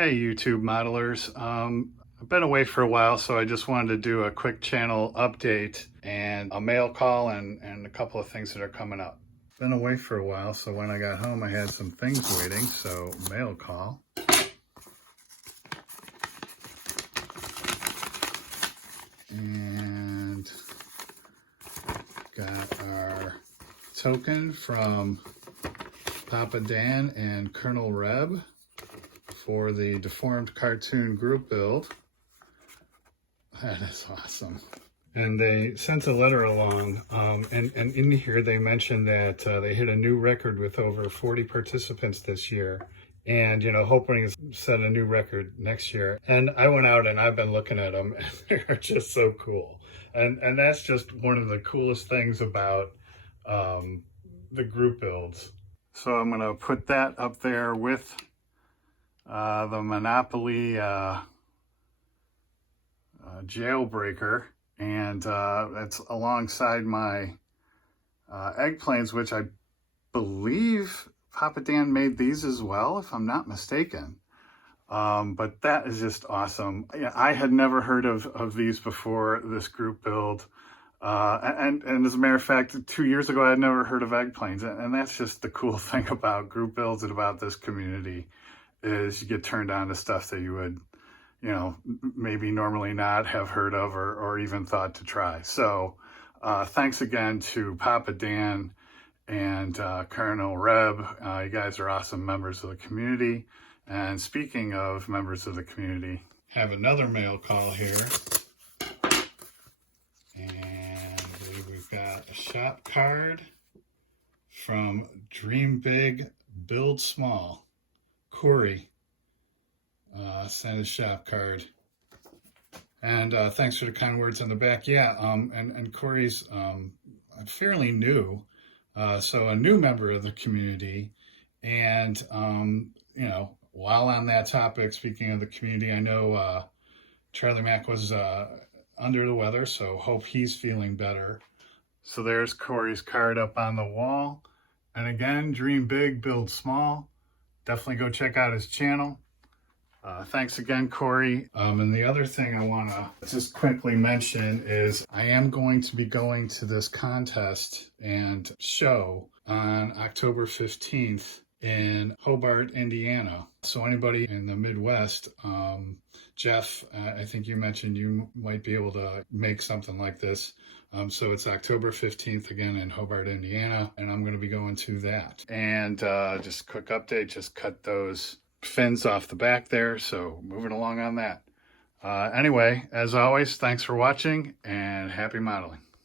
Hey YouTube modelers, I've been away for a while, so I just wanted to do a quick channel update and a mail call and a couple of things that are coming up. Been away for a while, so when I got home I had some things waiting, so mail call. And got our token from Papa Dan and Colonel Reb for the Deformed Cartoon Group Build. That is awesome. And they sent a letter along, and in here they mentioned that they hit a new record with over 40 participants this year. And, you know, hoping to set a new record next year. And I went out and I've been looking at them, and they're just so cool. And that's just one of the coolest things about the group builds. So I'm going to put that up there with the Monopoly jailbreaker, and it's alongside my egg planes, which I believe Papa Dan made these as well, if I'm not mistaken. But that is just awesome. I had never heard of these before this group build. And as a matter of fact, 2 years ago, I had never heard of egg planes. And that's just the cool thing about group builds and about this community, is you get turned on to stuff that you would, you know, maybe normally not have heard of or even thought to try. So thanks again to Papa Dan and Colonel Reb. You guys are awesome members of the community. And speaking of members of the community, have another mail call here. And I believe we've got a shop card from DreamBigBuidSmall. Corey sent a shop card. And thanks for the kind words on the back. Yeah, and Corey's fairly new. So a new member of the community. And, you know, while on that topic, speaking of the community, I know Charlie Mack was under the weather, so hope he's feeling better. So there's Corey's card up on the wall. And again, dream big, build small. Definitely go check out his channel. Thanks again, Corey. And the other thing I want to just quickly mention is I am going to be going to this contest and show on October 15th in Hobart, Indiana. So anybody in the Midwest, Jeff, I think you mentioned you might be able to make something like this. So it's October 15th again in Hobart, Indiana, and I'm going to be going to that. And just a quick update, just cut those fins off the back there, so moving along on that. Anyway, as always, thanks for watching and happy modeling.